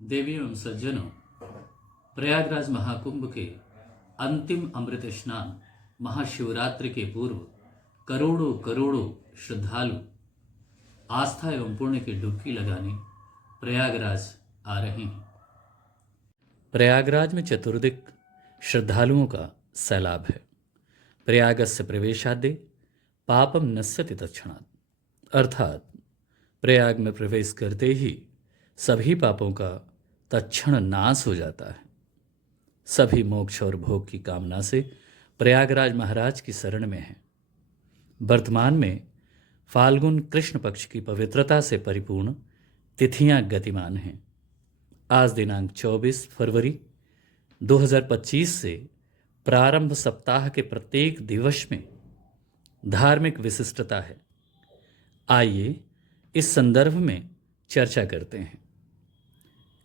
देवियों एवं सज्जनों, प्रयागराज महाकुंभ के अंतिम अमृत स्नान महाशिवरात्रि के पूर्व करोड़ों करोड़ों श्रद्धालु आस्था एवं पुण्य की डुबकी लगाने प्रयागराज आ रहे हैं। प्रयागराज में चतुर्दिक श्रद्धालुओं का सैलाब है। प्रयागस्य प्रवेशादे पापम नश्यति तत्क्षणात्, अर्थात प्रयाग में प्रवेश करते ही सभी पापों का तत्क्षण नाश हो जाता है। सभी मोक्ष और भोग की कामना से प्रयागराज महाराज की शरण में हैं। वर्तमान में फाल्गुन कृष्ण पक्ष की पवित्रता से परिपूर्ण तिथियां गतिमान हैं। आज दिनांक 24 फरवरी 2025 से प्रारंभ सप्ताह के प्रत्येक दिवस में धार्मिक विशिष्टता है। आइए इस संदर्भ में चर्चा करते हैं।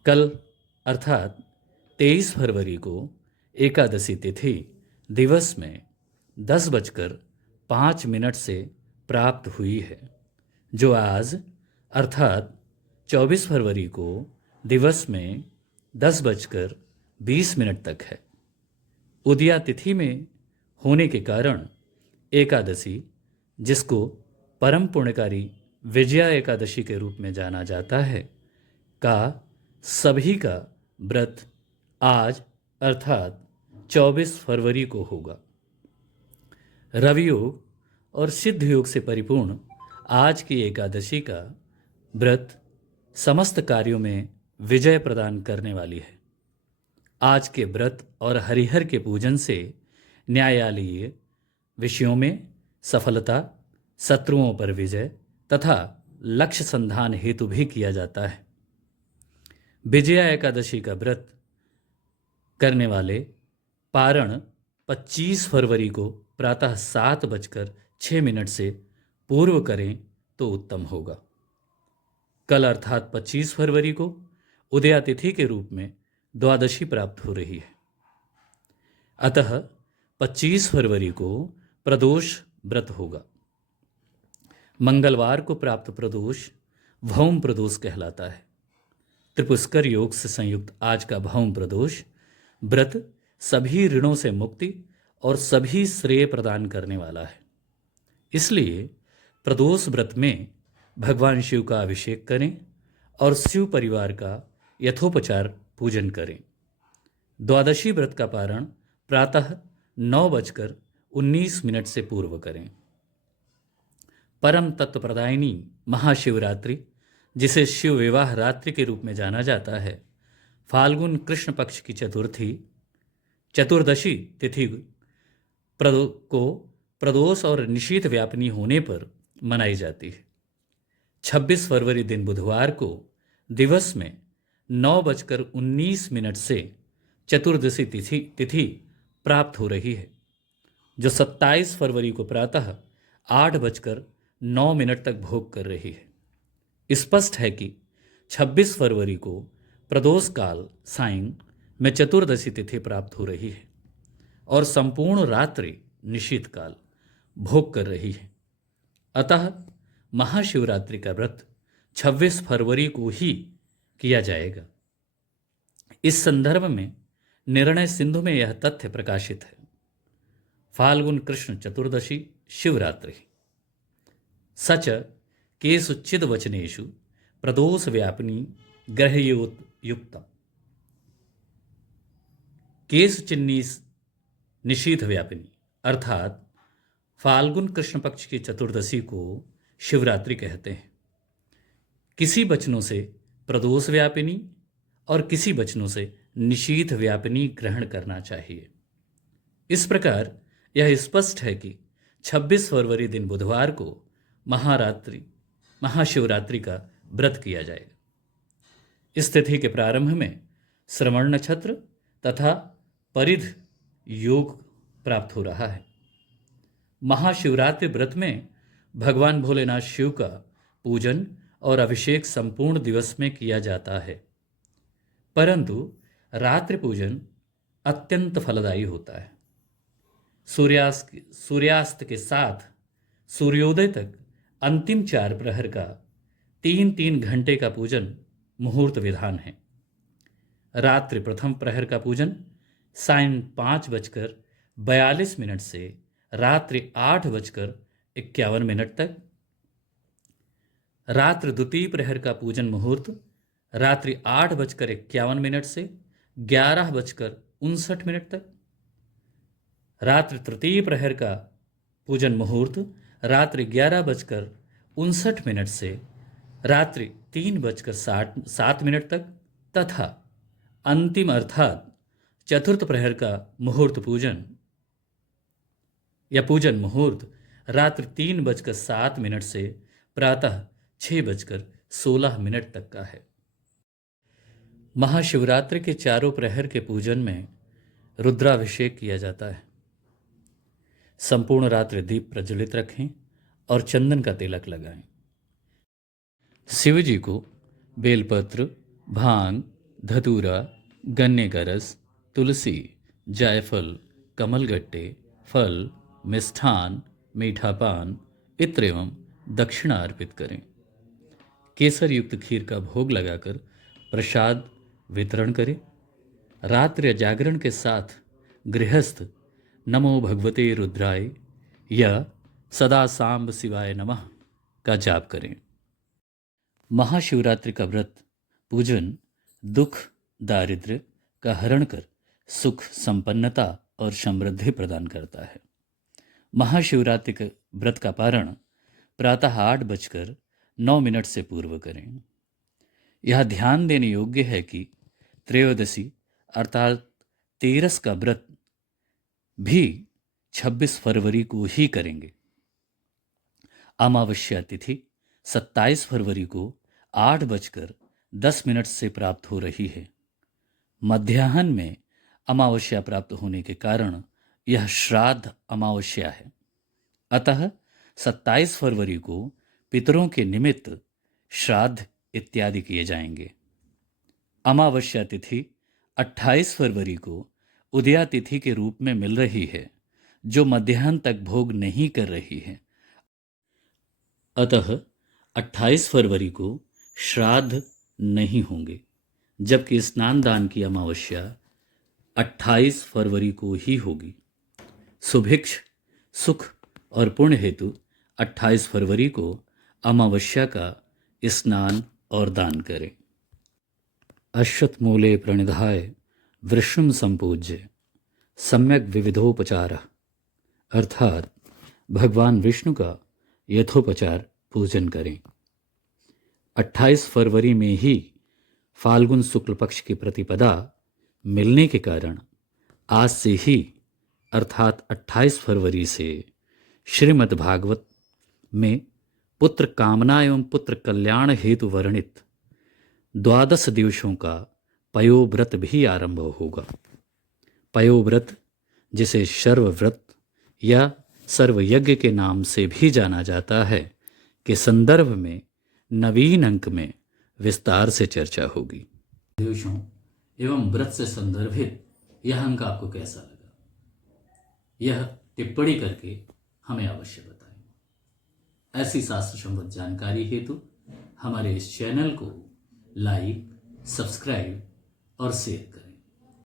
कल अर्थात 23 फरवरी को एकादशी तिथि दिवस में 10:05 से प्राप्त हुई है, जो आज अर्थात 24 फरवरी को दिवस में 10:20 तक है। उदया तिथि में होने के कारण एकादशी, जिसको परम पुण्यकारी विजया एकादशी के रूप में जाना जाता है, का सभी का व्रत आज अर्थात 24 फरवरी को होगा। रवि योग और सिद्ध योग से परिपूर्ण आज की एकादशी का व्रत समस्त कार्यों में विजय प्रदान करने वाली है। आज के व्रत और हरिहर के पूजन से न्यायालयीय विषयों में सफलता, शत्रुओं पर विजय तथा लक्ष्य संधान हेतु भी किया जाता है। विजया एकादशी का व्रत करने वाले पारण 25 फरवरी को प्रातः 7:06 से पूर्व करें तो उत्तम होगा। कल अर्थात 25 फरवरी को उदया तिथि के रूप में द्वादशी प्राप्त हो रही है। अतः 25 फरवरी को प्रदोष व्रत होगा। मंगलवार को प्राप्त प्रदोष भौम प्रदोष कहलाता है। त्रिपुष्कर योग से संयुक्त आज का भौम प्रदोष व्रत सभी ऋणों से मुक्ति और सभी श्रेय प्रदान करने वाला है। इसलिए प्रदोष व्रत में भगवान शिव का अभिषेक करें और शिव परिवार का यथोपचार पूजन करें। द्वादशी व्रत का पारण प्रातः 9:19 से पूर्व करें। परम तत्व प्रदायिनी महाशिवरात्रि, जिसे शिव विवाह रात्रि के रूप में जाना जाता है, फाल्गुन कृष्ण पक्ष की चतुर्दशी तिथि को प्रदोष और निशीथ व्यापिनी होने पर मनाई जाती है। 26 फरवरी दिन बुधवार को दिवस में 9:19 से चतुर्दशी तिथि प्राप्त हो रही है, जो 27 फरवरी को प्रातः 8:09 तक भोग कर रही है। स्पष्ट है कि 26 फरवरी को प्रदोष काल सायं में चतुर्दशी तिथि प्राप्त हो रही है और संपूर्ण रात्रि निशीथ काल भोग कर रही है। अतः महाशिवरात्रि का व्रत 26 फरवरी को ही किया जाएगा। इस संदर्भ में निर्णय सिंधु में यह तथ्य प्रकाशित है। फाल्गुन कृष्ण चतुर्दशी शिवरात्रि सच केषुचिद वचनेषु प्रदोष व्यापिनी ग्रहयुक्त केषुचिन्नी निशीथ व्यापिनी, अर्थात फाल्गुन कृष्ण पक्ष की चतुर्दशी को शिवरात्रि कहते हैं। किसी वचनों से प्रदोष व्यापिनी और किसी वचनों से निशीथ व्यापिनी ग्रहण करना चाहिए। इस प्रकार यह स्पष्ट है कि 26 फरवरी दिन बुधवार को महाशिवरात्रि का व्रत किया जाएगा। इस तिथि के प्रारंभ में श्रवण नक्षत्र तथा परिध योग प्राप्त हो रहा है। महाशिवरात्रि व्रत में भगवान भोलेनाथ शिव का पूजन और अभिषेक संपूर्ण दिवस में किया जाता है, परंतु रात्रि पूजन अत्यंत फलदायी होता है। सूर्यास्त के साथ सूर्योदय तक अंतिम 4 प्रहर का 3-3 घंटे का पूजन मुहूर्त विधान है। रात्रि प्रथम प्रहर का पूजन सायं 5:42 से रात्रि 8:51 तक। रात्रि द्वितीय प्रहर का पूजन मुहूर्त रात्रि 8:51 से 11:59 तक। रात्रि तृतीय प्रहर का पूजन मुहूर्त रात्रि 11:59 से रात्रि 3:07 तक तथा अंतिम अर्थात चतुर्थ प्रहर का मुहूर्त पूजन या पूजन मुहूर्त रात्रि 3:07 से प्रातः 6:16 तक का है। महाशिवरात्रि के चारों प्रहर के पूजन में रुद्राभिषेक किया जाता है। संपूर्ण रात्रि दीप प्रज्वलित रखें और चंदन का तिलक लगाएं। शिव जी को बेलपत्र, भांग, धतूरा, गन्ने का रस, तुलसी, जायफल, कमलगट्टे, फल, मिष्ठान, मीठा पान, इत्र एवं दक्षिणा अर्पित करें। केसर युक्त खीर का भोग लगाकर प्रसाद वितरण करें। रात्रि जागरण के साथ गृहस्थ नमो भगवते रुद्राय या सदा सांब शिवाय नमः का जाप करें। महाशिवरात्रि का व्रत पूजन दुख दारिद्र्य का हरण कर सुख, संपन्नता और समृद्धि प्रदान करता है। महाशिवरात्रि के व्रत का पारण प्रातः 8:09 से पूर्व करें। यह ध्यान देने योग्य है कि त्रयोदशी अर्थात तेरस का व्रत भी 26 फरवरी को ही करेंगे। अमावस्या तिथि 27 फरवरी को 8:10 से प्राप्त हो रही है। मध्याह्न में अमावस्या प्राप्त होने के कारण यह श्राद्ध अमावस्या है। अतः 27 फरवरी को पितरों के निमित्त श्राद्ध इत्यादि किए जाएंगे। अमावस्या तिथि 28 फरवरी को उदया तिथि के रूप में मिल रही है, जो मध्याह्न तक भोग नहीं कर रही है। अतः 28 फरवरी को श्राद्ध नहीं होंगे, जबकि स्नान दान की अमावस्या 28 फरवरी को ही होगी। सुभिक्ष, सुख और पुण्य हेतु 28 फरवरी को अमावस्या का स्नान और दान करें। अश्वत्थमूले प्रणिधाय वृषं संपूज्य सम्यक विविधोपचार अर्थात भगवान विष्णु का यथोपचार पूजन करें। 28 फरवरी में ही फाल्गुन शुक्ल पक्ष की प्रतिपदा मिलने के कारण आज से ही अर्थात 28 फरवरी से श्रीमद् भागवत में पुत्र कामना एवं पुत्र कल्याण हेतु वर्णित 12 दिवसों का पयोव्रत भी आरंभ होगा। पयोव्रत, जिसे सर्वव्रत या सर्वयज्ञ के नाम से भी जाना जाता है, के संदर्भ में नवीन अंक में विस्तार से चर्चा होगी। दिवसों एवं व्रत से संदर्भित यह अंक आपको कैसा लगा, यह टिप्पणी करके हमें अवश्य बताएं। ऐसी शास्त्र संबद्ध जानकारी हेतु हमारे इस चैनल को लाइक, सब्सक्राइब और शेयर करें।